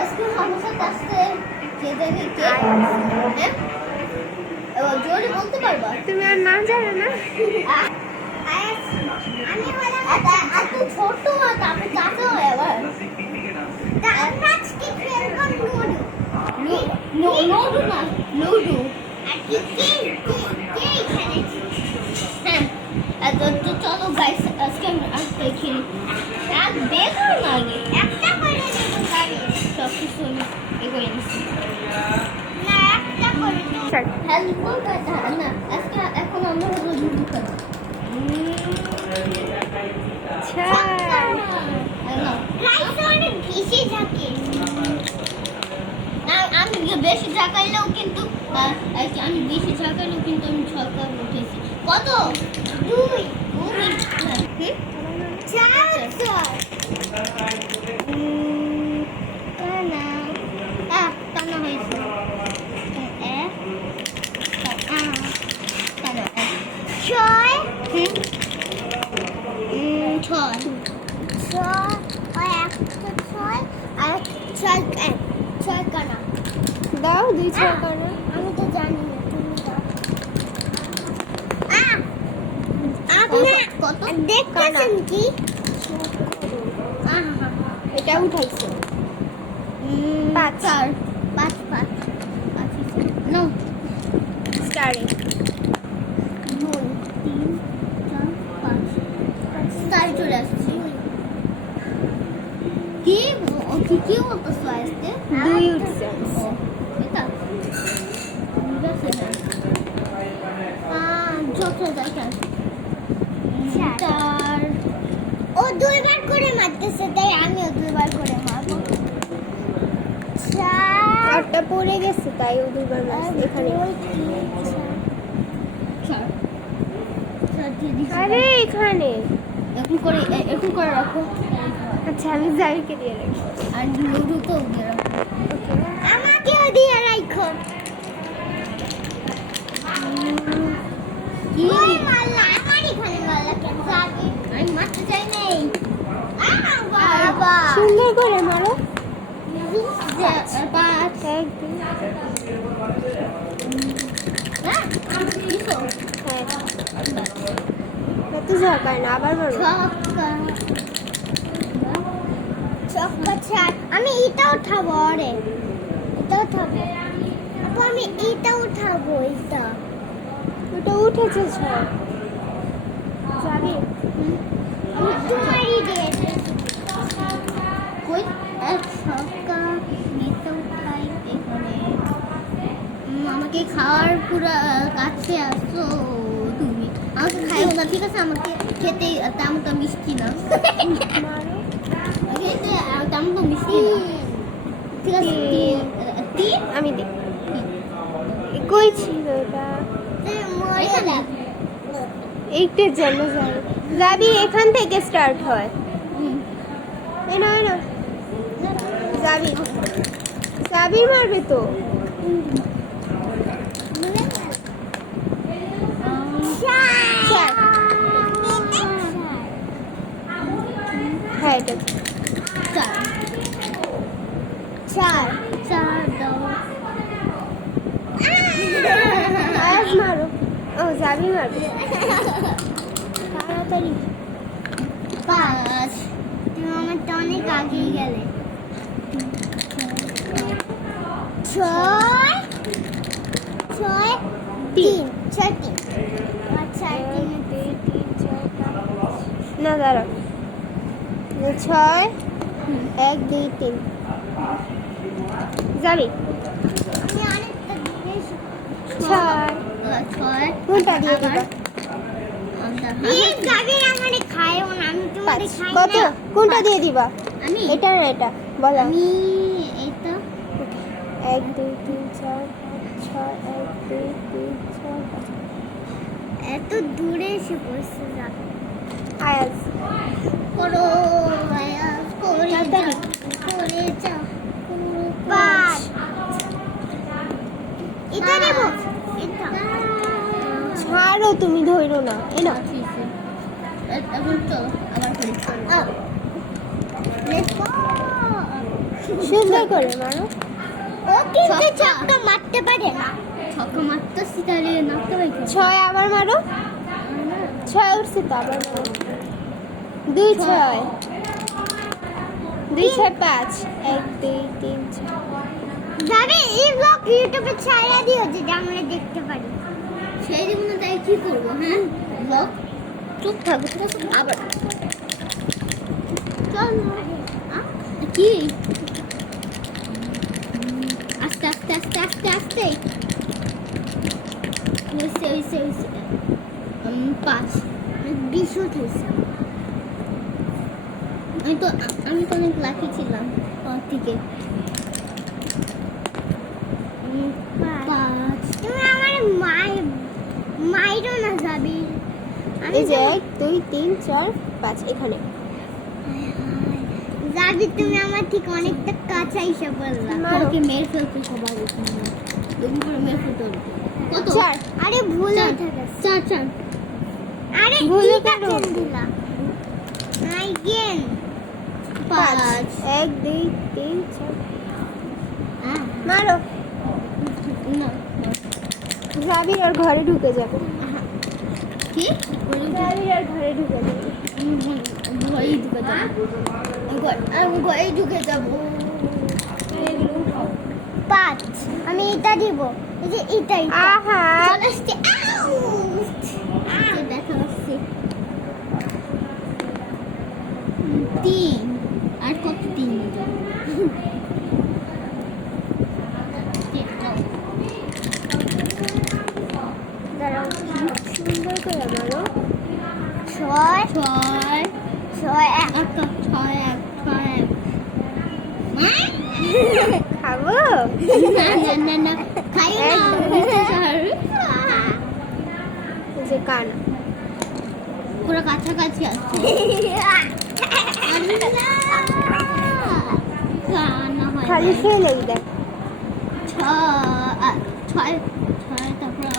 আজকে আমার সাথে আসছে কে জানি কে হ্যাঁ জোরে বলতে পারবা তুমি আর নাম জানো না? আমি বললাম এত ছোট আর তারপরে চাচা হয় আবার আজকে খেলবো লুডো না লুডো আর কি কে এখানে হ্যাঁ তো চলো গাইস আজকে আজকে খেলি এক দেখো না আগে একটা করে দেবো গাড়ি সব কিছু এগোয় নিচ্ছি না একটা করে হেল্প না আজকে এখন আমরা হলো লুডো খেলবো বেশি ঝাঁকাইলেও কিন্তু আমি বেশি ঝাঁকাইলেও কিন্তু আমি ছক্কা উঠেছি কত 2 টানা হয়েছে ছয় কানা দাও 2-6 কানা। আমি তো জানি না তুমি দাও আপনি কত দেখতেছেন কি এটা উঠাইছো 5 নো স্টারে 2 3 4 5 স্টার চলে আসছে কি কি বলতেছো আজকে 2 উঠছে এটা যত দেখেন চার ও 2 বার করে মারতেছে তাই আমিও 2 বার করে মারবো আটটা পড়ে গেছে তাই ও 2 বার মারছে এখানে। আরে এখানে এখন করে রাখো আচ্ছা আমি জারিকে দিয়ে রাখি আর লুডুকেও দিয়ে রাখো আমাকেও দিয়ে রাখো কি মারলা আমারই খালি মারলা কেন যাবে আমি মারতে চাই নাই বাবা সুন্দর করে মারো 5 একদম হ্যাঁ কিসো এত ঝাঁকায় না আবার মারো ছক্কা চার আমি এটা উঠাবো আরে এটা উঠাবো আপু আমি এটা উঠাবো এটা ওটা উঠেছে ছয় যাবি আমি তোমারই দিয়ে কই এক ছক্কা নিতে উঠাই এখানে আমাকে খাওয়ার পুরো কাছে আসো তুমি আমাকে খাইও না ঠিক আছে আমাকে খেতে তেমনটা মিষ্টি না তেমনটা মিষ্টি না ঠিক আছে 3 আমি দেখ কই ছিল এটা এইটার জন্য যাবি এখান থেকে স্টার্ট হয় এনো যাবি মারবে তো হ্যাঁ এটা 4 দাও আজ মারো ও যাবি মারবে তাড়াতাড়ি 5 তুমি আমার তো অনেক আগেই গেলে 6 3 আচ্ছা 3 না দাঁড়া 6 1 2 3 যাবি আমি অনেকটা বেশি 6 কোনটা দিয়ে দিবা প্লিজ যাবি আমারে খাইও না আমি তোমারে খাই কত না কোনটা দিয়ে দিবা আমি এটা না এটা বলো আমি এটা 1 2 3 4 5 6 1 2 3 4 5 এত দূরে এসে বসে যা আয়াজ করো আয়াজ করে যা করে যা 5 এটা দেব এটা ছাড়ো তুমি ধরো না এনো এখন চলো আবার করি লেটস গো সুন্দর করে মারো। ও কিন্তু ছক্কা মারতে পারে না। ছক্কা মারতে সিতারে নাচতে পারে। 6 আবার মারো। 6 উঠছে তো আবার মারো। 2 6 2 6 5 1 2 3 4 যাবে এই ব্লগ ইউটিউবে ছাড়া দিও যেটা আমরা দেখতে পারি। সেই দিব না তাই কি করব? হ্যাঁ ব্লগ চুপ থাকো ঠিক আছে। আবার চল কি আস্তে আস্তে আস্তে আস্তে আস্তে হয়েছে 5 20 উঠেছে। আমি তো অনেক লাকি ছিলাম থেকে। 5 তুমি আমার মাইরো না যাবি। এই যে 1 2 3 4 5 এখানে যাবি তুমি আমার ঠিক অনেকটা কাছে এসে পড়লা। কালকে মেরে ফেলতে সবাই এখানে এরকম করে মেরে ফেলতে হবে। কত 4 আরে ভুল হয়ে থাকে 4 আরে ভুল ভুল কেন? কেন দিলা আইগেন 5 1 2 3 4 মারো। না যাবি আর ঘরে ঢুকে যাবে। কি যাবি আর ঘরে ঢুকে যাবে। ঘরে ঢুকে যাবো। আমি ঘরে ঢুকে যাবো। 5 আমি এটা দিব। এই যে এটাই আহা চলে আসছে। দেখা যাচ্ছে 3 আর কত 3 দাঁড়াও সুন্দর করে মারো। 6 1 খাবো না খাই না এই যে কান পুরো কাছাকাছি আছে। খালি ফেলেই দেখ। 6 তারপর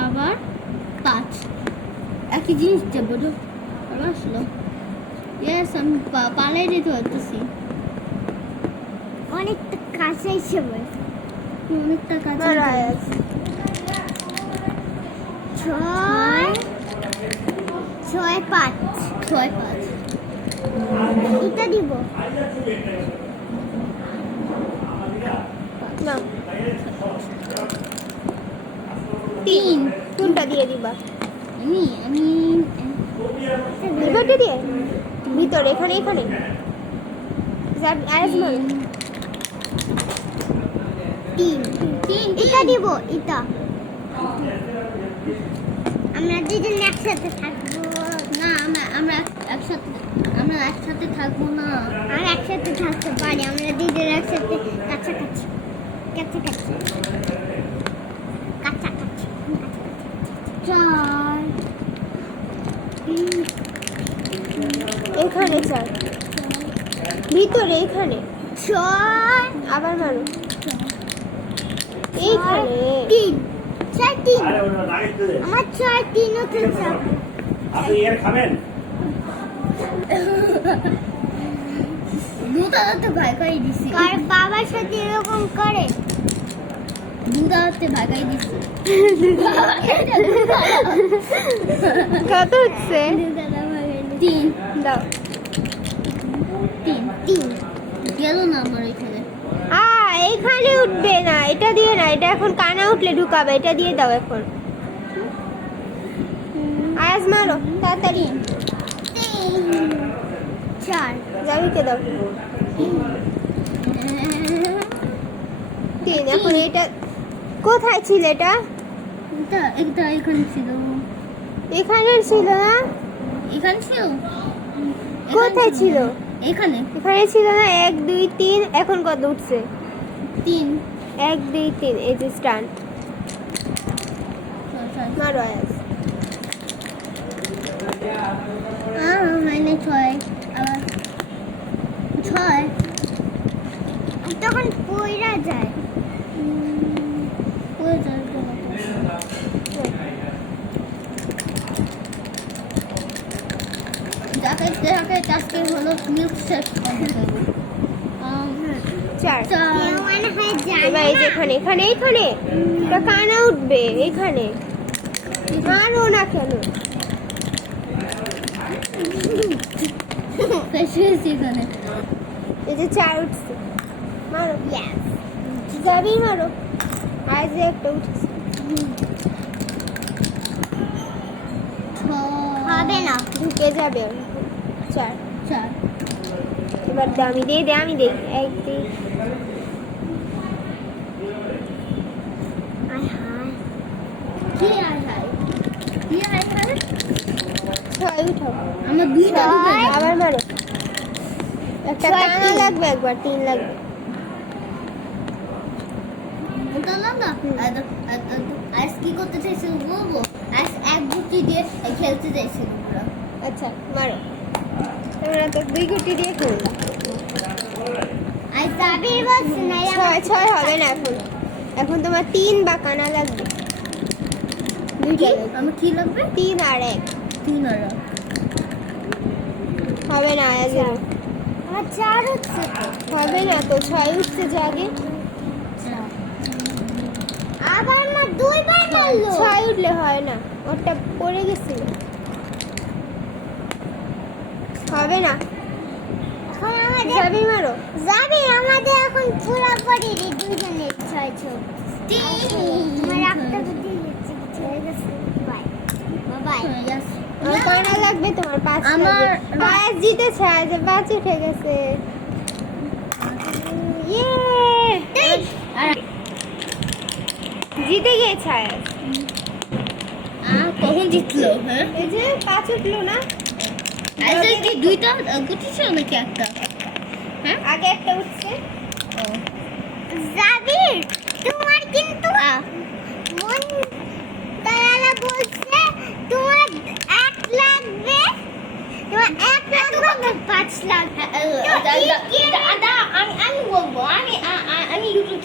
আবার 5 একই জিনিস দেবো তো আসলো। ইয়েস আমি পালাই দিতে পারতেছি। অনেকটা কাছে এসে বলছি। অনেকটা কাছে মারো আয়াস। 6 5 এটা দিব না 3 কোনটা দিয়ে দিবা? আমি এবারটা দিয়ে ভিতরে এখানে এখানে আয়াস মারো। 3 এটা দিব এটা। আমরা দুজন একসাথে থাকবো না। আমরা একসাথে থাকবো না। আমরা একসাথে থাকতে পারি। আমরা দুজন একসাথে কাছাকাছি কাছাকাছি কাছাকাছি 4 এখানে 4 ভিতরে এখানে 6 আবার মারো এইখানে 3 আমার 6 3 উঠেছে। আপনি এর খাবেন? দুধাতে ভাগাই দিছি। কার বাবার সাথে এরকম করে? দুধাতে ভাগাই দিছি। কত হচ্ছে? 3 দাও 3 গেল না আমার এখানে। এইখানে উঠবে না, এটা দিয়ে না, এটা এখন কানা উঠলে ঢুকাবে, এটা দিয়ে দাও এখন। আয়াস মারো তাড়াতাড়ি। 4 যাবিকে দাও 3 এখন এটা কোথায় ছিল? এটা এটা এখানে ছিল। এখানে ছিল না? এখানে ছিল। কোথায় ছিল? এখানে এখানে ছিল না? 1 2 3 এখন কত উঠছে? 3 1 2 3 এই যে স্টান মারো আয়াস। মানে 6 আবার 6 তখন পয়রা যায়। পয়রা যায় চকলেট আজকে হলো মিল্ক শেক চার। মনে হয় এবার এই যে এখানে এখানে এইখানে এটা কানা উঠবে এইখানে মারো না কেন এখানে এই যে চার উঠছে মারো Yes. যাবি মারো আর যে একটা উঠছে হবে না ঢুকে যাবে চার চার এবার দামি দিয়ে দে আমি দেই এক দিই কি হাই হাই কি হাই হাই ছয় উঠাও আমার দুইটা ঢুকে গেছে। আবার মারো একটা ছয়, কানা তিন। লাগবে একবার তিন লাগবে উঠালাম না আজ কি করতে চাইছিল বলবো আজ এক গুটি দিয়ে খেলতে চাইছিল পুরো আচ্ছা মারো তোমরা তো দুই গুটি দিয়ে খেললাম আজ যাবে বলছি না ছয় ছয় হবে না এখন এখন তোমার তিন বা কানা লাগবে দুইটা লাগবে। আমার কি লাগবে তিন আর এক তিন আর হবে না আজ আমার চার হচ্ছে হবে না তো ছয় উঠছে যে আগে আবার না দুইবার মারলো ছয় উঠলে হয় না ওটা পড়ে গেছিল হবে না এখন আমাদের যাবি মারো যাবে আমাদের এখন পুরো পড়ে রে দুজনের ছয় ছয় আমার একটা বুদ্ধি হচ্ছে কিছু হয়ে গেছে বাই বাই আমার কানা লাগবে তোমার পাঁচ আমার- পাঁচ জিতেছে আজ পাঁচ উঠে গেছে ইয়ে জিতে গিয়েছে আয়াজ। কখন জিতলো হ্যাঁ এই যে পাঁচ উঠলো না আচ্ছা কি দুইটা গুটি ছিল নাকি একটা আগে একটা উঠছে জাবির তোমার কিন্তু মন তারা বলছে তোমার 1 লাগবে তোমার 1 লাগবে 5 লাখ দাদা আমি বলবো আমি ইউটিউব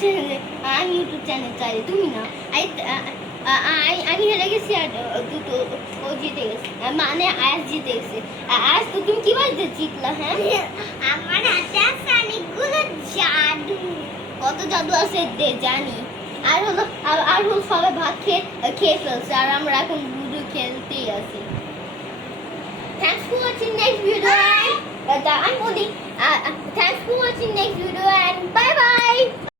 চ্যানেল চাই তুমি না আমি হেরে গেছি আর দুটো ও জিতে গেছে মানে আয়াস জিতে গেছে আয়াস তো তুমি কিভাবে জিতলা হ্যাঁ আমার হাতে আছে অনেকগুলো জাদু কত জাদু আছে জানি আর হলো সবাই ভাত খেয়ে ফেলছে আর আমরা এখন লুডো খেলতেই আছি Thanks for watching next video and I'm Modi. Thanks for watching next video and bye bye.